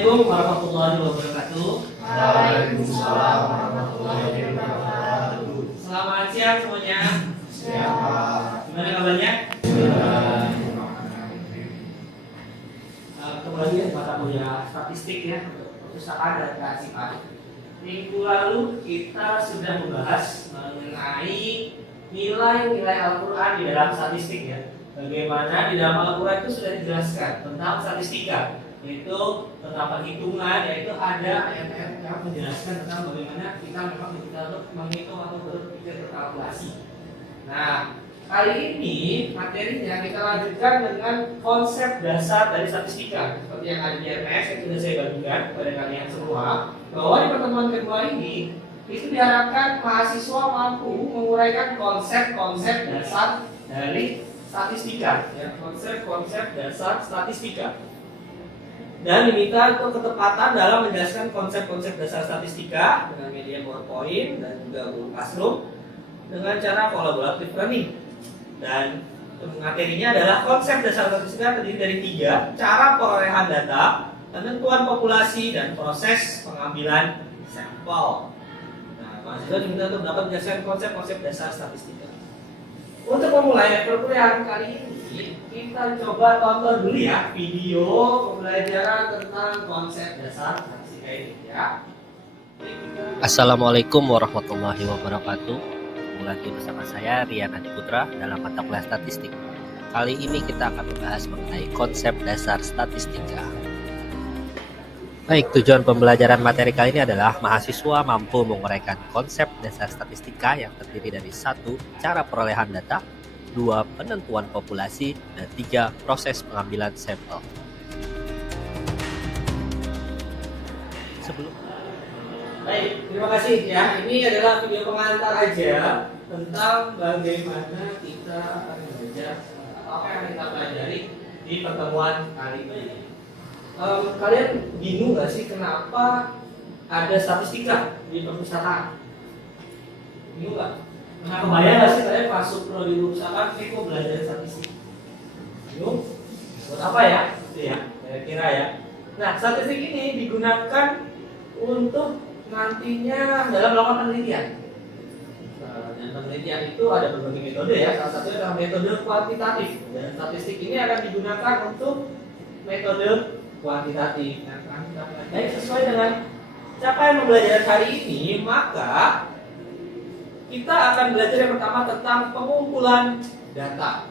Assalamualaikum warahmatullahi wabarakatuh. Waalaikumsalam warahmatullahi wabarakatuh. Selamat siang semuanya. Siang, Pak. Gimana kabarnya? Kembali ya mata kuliah statistik ya untuk perpustakaan dan kearsipan. Minggu lalu kita sudah membahas mengenai nilai-nilai Al-Quran di dalam statistik ya. Bagaimana di dalam Al-Quran itu sudah dijelaskan tentang statistika, yaitu tentang perhitungan, yaitu ada ayat-ayat yang menjelaskan tentang bagaimana kita memang kita menghitung atau berpikir berkalkulasi. Nah, kali ini materinya kita lanjutkan dengan konsep dasar dari statistika seperti yang ada di RMS yang sudah saya bagikan kepada kalian semua, bahwa di pertemuan kedua ini itu diharapkan mahasiswa mampu menguraikan konsep-konsep dasar dari statistika, ya, konsep-konsep dasar statistika. Dan diminta untuk ketepatan dalam menjelaskan konsep-konsep dasar statistika dengan media PowerPoint dan juga Google Classroom dengan cara collaborative learning. Dan materinya adalah konsep dasar statistika terdiri dari 3: cara perolehan data, penentuan populasi, dan proses pengambilan sampel. Nah, mahasiswa diminta untuk dapat menjelaskan konsep-konsep dasar statistika. Untuk memulai perkuliahan kali ini, kita coba tonton dulu ya video pembelajaran tentang konsep dasar statistika ini ya. Assalamualaikum warahmatullahi wabarakatuh. Ketemu lagi bersama saya Rian Adi Putra dalam mata kuliah statistik. Kali ini kita akan membahas mengenai konsep dasar statistika. Baik, tujuan pembelajaran materi kali ini adalah mahasiswa mampu menguraikan konsep dasar statistika yang terdiri dari 1. Cara perolehan data, 2. Penentuan populasi, dan 3. Proses pengambilan sampel. Baik, terima kasih ya. Ini adalah video pengantar aja tentang bagaimana kita akan belajar apa yang kita pelajari di pertemuan kali ini. Kalian bingung gak sih kenapa ada statistika di perpustakaan? Bingung gak? Nah, kebayang gak sih kalian masuk prodi perpustakaan kok belajar statistik? Bingung? Buat apa ya? Itu ya, kira-kira ya. Nah, statistik ini digunakan untuk nantinya dalam melakukan penelitian. Dan penelitian itu ada berbagai metode ya. Salah satunya adalah metode kuantitatif. Dan statistik ini akan digunakan untuk metode kuantitatif. Baik, sesuai dengan capaian pembelajaran hari ini, maka kita akan belajar yang pertama tentang pengumpulan data.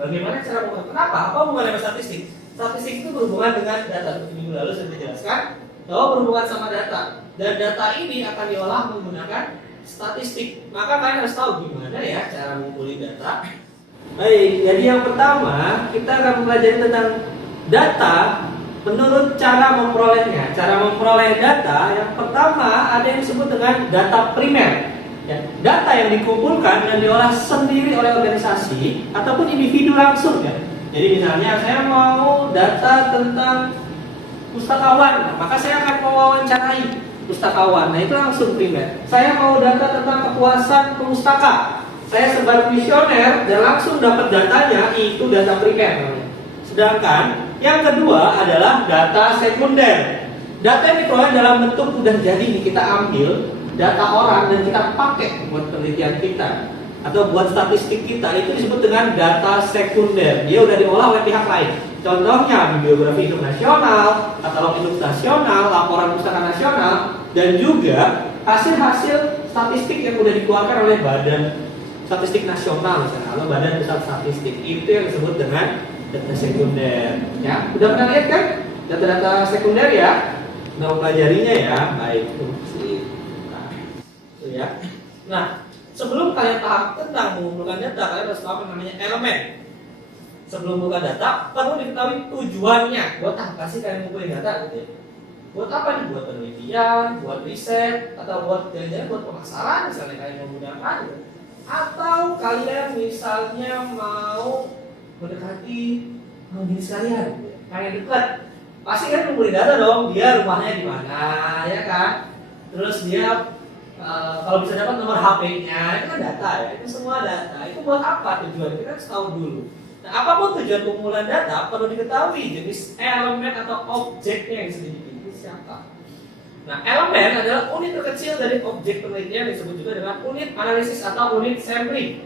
Bagaimana cara mengumpulkan? Kenapa? Apa hubungannya dengan statistik? Statistik itu berhubungan dengan data. Seperti minggu lalu saya jelaskan bahwa berhubungan sama data. Dan data ini akan diolah menggunakan statistik. Maka kalian harus tahu gimana ya cara mengumpulkan data. Baik, jadi yang pertama kita akan mempelajari tentang data menurut cara memperolehnya. Cara memperoleh data yang pertama ada yang disebut dengan data primer. Ya, data yang dikumpulkan dan diolah sendiri oleh organisasi ataupun individu langsung ya. Jadi misalnya saya mau data tentang pustakawan, maka saya akan mewawancarai pustakawan. Nah, itu langsung primer. Saya mau data tentang kepuasan pemustaka, saya sebar kuesioner dan langsung dapat datanya, itu data primer. Sedangkan yang kedua adalah data sekunder. Data yang diperoleh dalam bentuk udah jadi nih, kita ambil data orang dan kita pakai buat penelitian kita atau buat statistik kita, itu disebut dengan data sekunder. Dia udah diolah oleh pihak lain. Contohnya bibliografi hidup nasional, katalog hidup nasional, laporan pustaka nasional, dan juga hasil-hasil statistik yang udah dikeluarkan oleh Badan Statistik Nasional misalnya, atau Badan Pusat Statistik. Itu yang disebut dengan data sekunder. Ya, udah pernah lihat kan data-data sekunder ya? Udah mempelajarinya ya? Baik. Ya. Nah, sebelum kalian paham tentang mengumpulkan data, kalian harus tahu yang namanya elemen. Sebelum buka data, perlu diketahui tujuannya. Buat apa sih kalian mengumpulkan data gitu ya? Buat apa nih? Buat penelitian, buat riset, atau buat jangan-jangan buat pemasaran misalnya kalian menggunakan gitu. Atau kalian misalnya mau mendekati jenis kalian gitu ya. Kalian dekat. Pasti kan mengumpulkan data dong, dia rumahnya di mana, ya kan? Terus dia kalau bisa dapat nomor HP-nya, itu kan data ya, itu semua data. Itu buat apa tujuannya? Kita harus tahu dulu. Nah, apapun tujuan pengumpulan data, perlu diketahui jenis elemen atau objeknya yang sedang dipilih siapa. Nah, elemen adalah unit terkecil dari objek penelitian, disebut juga dengan unit analisis atau unit sampling.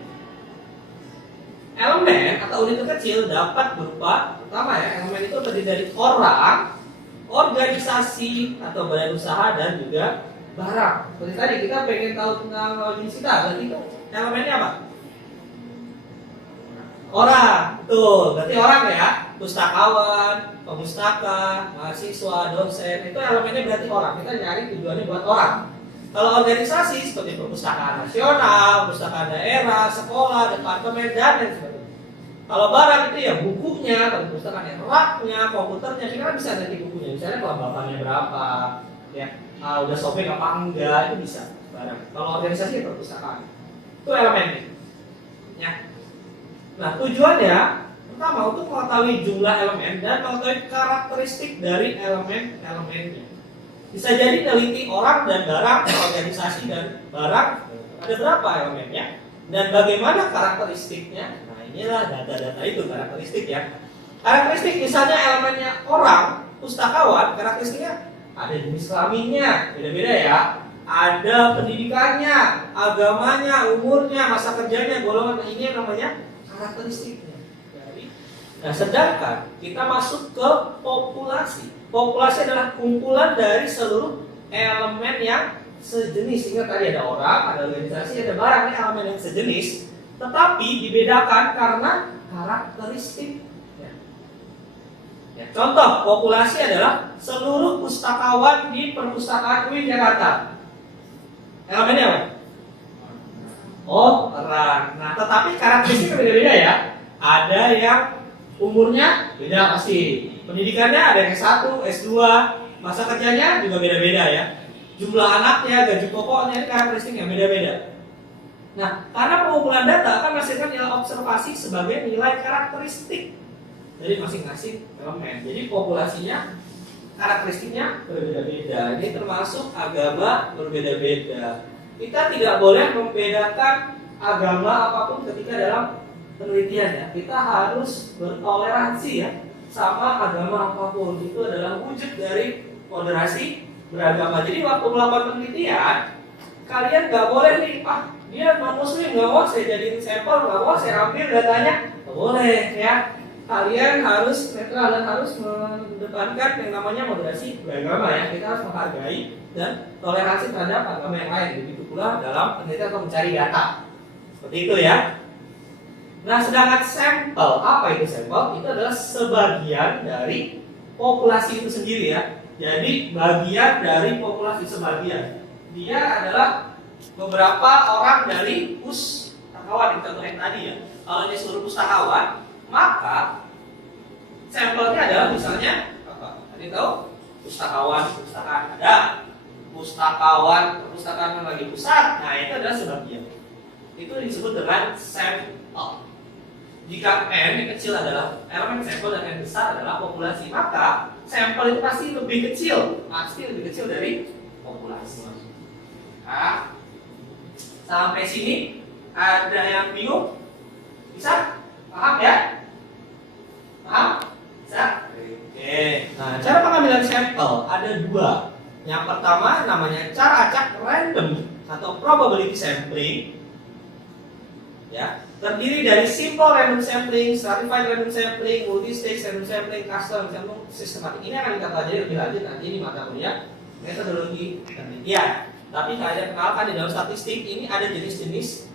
Elemen atau unit terkecil dapat berupa, pertama ya, elemen itu terdiri dari orang, organisasi atau badan usaha, dan juga barang. Seperti tadi kita pengen tahu tentang jenis kita, berarti itu elemennya apa? Orang, betul. Berarti orang ya, pustakawan, pemustaka, mahasiswa, dosen, itu elemennya berarti orang. Kita nyari tujuannya buat orang. Kalau organisasi seperti perpustakaan nasional, perpustakaan daerah, sekolah, departemen, dan lain sebagainya. Kalau barang itu ya bukunya, kalau perpustakaan ya raknya, komputernya, kita kan bisa ganti bukunya. Misalnya kelembabannya berapa, ya, udah sobek apa enggak, itu bisa barang. Kalau organisasi ya perpustakaan, itu elemennya. Ya. Nah, tujuannya pertama untuk mengetahui jumlah elemen dan mengetahui karakteristik dari elemen-elemennya. Bisa jadi meneliti orang dan barang, organisasi dan barang, ada berapa elemennya dan bagaimana karakteristiknya. Nah, inilah data-data itu karakteristik ya. Karakteristik misalnya elemennya orang, pustakawan, karakteristiknya ada jenis kelaminnya, beda-beda ya. Ada pendidikannya, agamanya, umurnya, masa kerjanya, golongan, ini yang namanya karakteristiknya. Nah, sedangkan kita masuk ke populasi. Populasi adalah kumpulan dari seluruh elemen yang sejenis. Ingat tadi ada orang, ada organisasi, ada barang, ini elemen yang sejenis, tetapi dibedakan karena karakteristik. Ya, contoh populasi adalah seluruh pustakawan di perpustakaan UIN Jakarta. Elemennya apa? Orang. Nah, tetapi karakteristiknya beda-beda ya. Ada yang umurnya beda pasti. Pendidikannya ada yang S1, S2, masa kerjanya juga beda-beda ya. Jumlah anaknya, gaji pokoknya, karakteristiknya beda-beda. Nah, karena pengumpulan data akan menghasilkan nilai observasi sebagai nilai karakteristik dari masing-masing elemen. Jadi populasinya, karakteristiknya berbeda-beda. Ini termasuk agama berbeda-beda. Kita tidak boleh membedakan agama apapun ketika dalam penelitian ya. Kita harus bertoleransi ya sama agama apapun. Itu adalah wujud dari moderasi beragama. Jadi waktu melakukan penelitian, kalian nggak boleh nih, dia non muslim, nggak mau saya jadiin sampel, nggak mau saya ambil datanya, nggak boleh ya. Kalian harus netral dan harus mendepankan yang namanya moderasi beragama ya. Kita harus menghargai dan toleransi terhadap agama yang lain. Begitu pula dalam penelitian atau mencari data. Seperti itu ya. Nah, sedangkan sampel, apa itu sampel? Itu adalah sebagian dari populasi itu sendiri ya. Jadi bagian dari populasi sebagian. Dia adalah beberapa orang dari pustakawan, contoh yang tadi ya. Kalau ini seluruh pustakawan, maka sampelnya adalah misalnya apa? Tadi tahu? Pustakawan, perpustakaan ada. Pustakawan, perpustakaan yang lagi pusat. Nah, itu adalah sebagian. Itu disebut dengan sampel. Jika N yang kecil adalah elemen sampel dan N besar adalah populasi, maka sampel itu pasti lebih kecil, dari populasi. Nah, sampai sini ada yang bingung? Bisa? Paham ya? Paham? Bisa? Oke. Nah, cara pengambilan sampel ada dua. Yang pertama namanya cara acak random atau probability sampling. Ya, terdiri dari simple random sampling, stratified random sampling, multi-stage random sampling, custom sampling, sistematik. Ini akan kita pelajari lebih lanjut nanti di mata kuliah metodologi penelitian. Tapi kalian kenalkan di dalam statistik ini ada jenis-jenis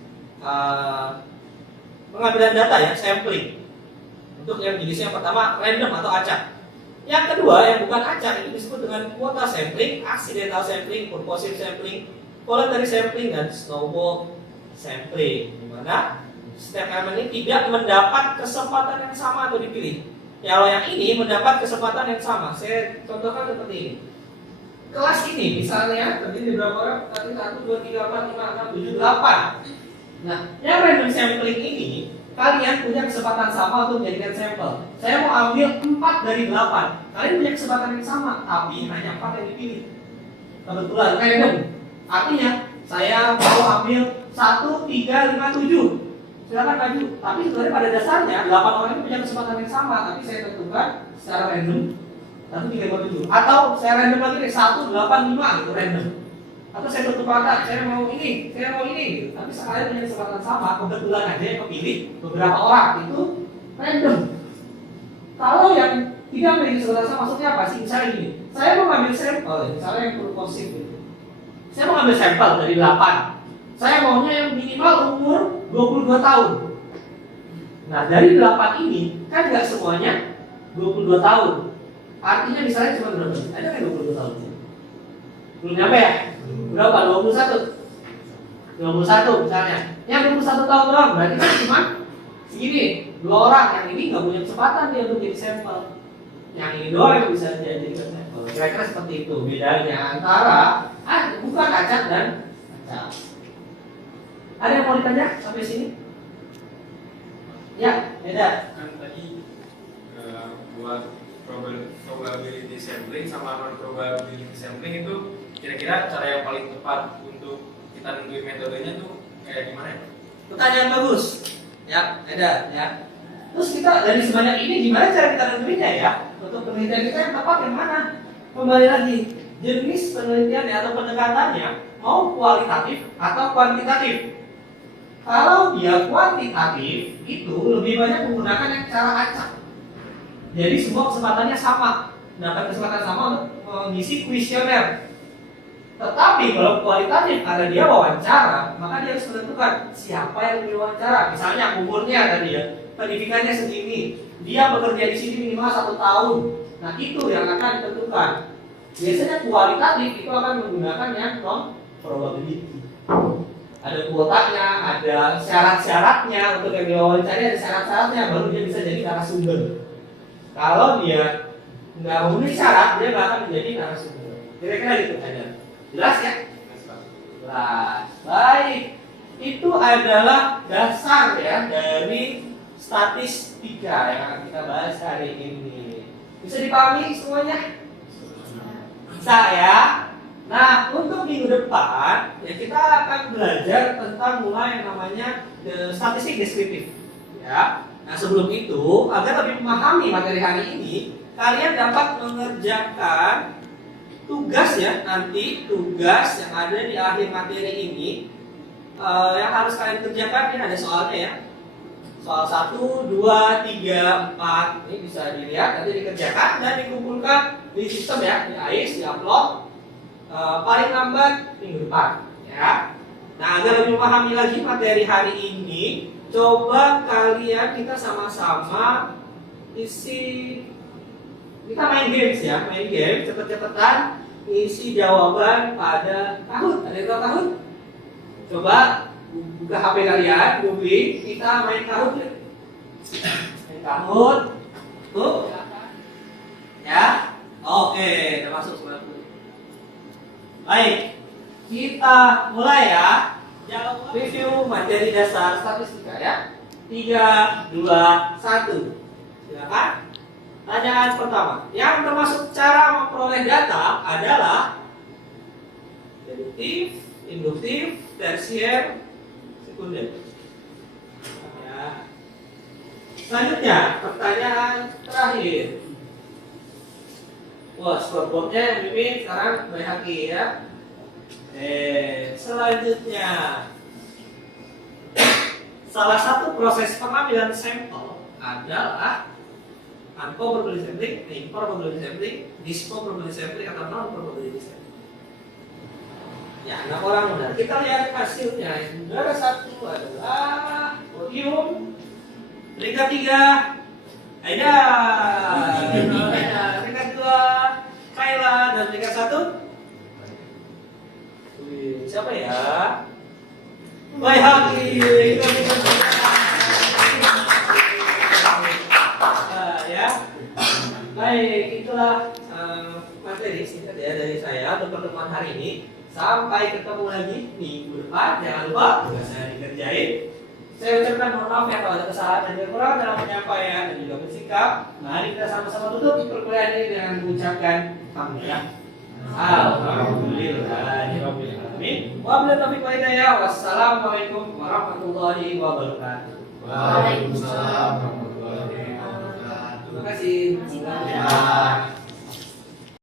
pengambilan data ya, sampling. Untuk yang jenisnya pertama random atau acak. Yang kedua yang bukan acak ini disebut dengan kuota sampling, accidental sampling, purposive sampling, voluntary sampling, dan snowball sampling, di mana setiap elemen ini tidak mendapat kesempatan yang sama untuk dipilih. Kalau yang ini mendapat kesempatan yang sama. Saya contohkan seperti ini. Kelas ini misalnya terdiri dari berapa orang? 1, 2, 3, 4, 5, 6, 7, 8. Nah, yang random sampling ini kalian punya kesempatan sama untuk menjadikan sampel. Saya mau ambil 4 dari 8. Kalian punya kesempatan yang sama, tapi hanya 4 yang dipilih. Kebetulan random. Artinya saya mau ambil 1, 3, 5, 7. silakan maju. Tapi sebenarnya pada dasarnya 8 orang ini punya kesempatan yang sama, tapi saya tentukan secara random 1, 3, 5, 7. Atau saya random lagi nih 1, 8, 5 gitu random. Atau saya tutup angka, saya mau ini gitu. Tapi sekalian punya kesempatan sama, kebetulan aja yang kepilih beberapa orang itu random. Kalau yang tidak memiliki kesempatan sama, maksudnya apa sih? Misalnya gini, saya mau ngambil sampel, misalnya yang propulsif gitu. Saya mau ngambil sampel dari 8. Saya maunya yang minimal umur 22 tahun. Nah, dari 8 ini kan nggak semuanya 22 tahun. Artinya misalnya cuma berapa? Ada kan 22 tahun? Belum nyampe ya? Berapa? 21. 21 misalnya. Yang 21 tahun doang berarti kan cuma segini. 2 orang, yang ini nggak punya kesempatan dia untuk jadi sampel. Yang ini doang yang bisa dijadikan sampel. Kira-kira seperti itu bedanya antara bukan acak dan acak. Ada yang mau ditanya sampai sini? Ya, beda. Kan tadi buat probability sampling sama non probability sampling itu kira-kira cara yang paling tepat untuk kita nentuin metodenya tuh kayak gimana ya? Pertanyaan bagus. Ya, beda ya. Terus kita dari sebanyak ini gimana cara kita nentuinnya ya? Untuk penelitian kita yang tepat yang mana? Kembali lagi, jenis penelitiannya atau pendekatannya mau kualitatif atau kuantitatif. Kalau dia kuantitatif, itu lebih banyak menggunakan yang cara acak. Jadi semua kesempatannya sama, dapat kesempatan sama untuk mengisi kuesioner. Tetapi kalau kualitatif, karena dia wawancara, maka dia harus menentukan siapa yang diwawancara. Misalnya umurnya tadi ya, pendidikannya segini, dia bekerja di sini minimal 1 tahun. Nah itu yang akan ditentukan. Biasanya kualitatif itu akan menggunakan yang non probability. Ada kuotanya, ada syarat-syaratnya untuk yang diwawancara, ada syarat-syaratnya baru dia bisa jadi narasumber. Kalau dia nggak memenuhi syarat, dia nggak akan menjadi narasumber. Kira-kira gitu aja. Jelas ya? Jelas. Baik. Itu adalah dasar ya dari statistika yang akan kita bahas hari ini. Bisa dipahami semuanya? Bisa ya? Nah, untuk minggu depan ya kita akan belajar tentang mulai yang namanya statistik deskriptif. Ya. Nah, sebelum itu, agar lebih memahami materi hari ini, kalian dapat mengerjakan tugas ya, nanti tugas yang ada di akhir materi ini yang harus kalian kerjakan. Ini ada soalnya ya. Soal 1, 2, 3, 4 ini bisa dilihat, nanti dikerjakan dan dikumpulkan di sistem ya, di AIS, di-upload paling lambat minggu depan ya. Nah, agar lebih memahami lagi materi hari ini, coba kalian kita sama-sama kita main games ya, main game cepet-cepetan isi jawaban pada tahun. Ada yang tahu tahun? Coba buka HP kalian, googling, kita main tahun. Main tahun. Tuh. Ya. Oke, termasuk 90. Baik, kita mulai ya. Jawab review materi dasar statistika ya. 3, 2, 1. Silakan. Pertanyaan pertama, yang termasuk cara memperoleh data adalah deduktif, induktif, tersier, sekunder. Ya. Selanjutnya, pertanyaan terakhir. Wah, scoreboardnya yang mimpin sekarang Bayhaqi ya. Selanjutnya, salah satu proses pengambilan sampel adalah unprobability sampling, improbability sampling, disprobability sampling atau non-probability sampling. Ya, 6 orang benar. Kita lihat hasilnya. Yang juara 1 adalah podium. Peringkat 3 Aida. Peringkat 2 Kayla dan peringkat 1 siapa ya? Bayhaqi. Ya. Baik, itulah materi singkat ya dari saya untuk pertemuan hari ini. Sampai ketemu lagi minggu depan. Jangan lupa tugasnya dikerjain. Saya ucapkan mohon maaf ya kalau ada kesalahan dan kekurangan dalam penyampaian dan juga bersikap. Mari kita sama-sama tutup perkuliahan ini dengan mengucapkan alhamdulillah. Alhamdulillah. Wabillahi taufiq wal hidayah. Wassalamualaikum warahmatullahi wabarakatuh. Waalaikumsalam warahmatullahi wabarakatuh. Terima kasih. Ya.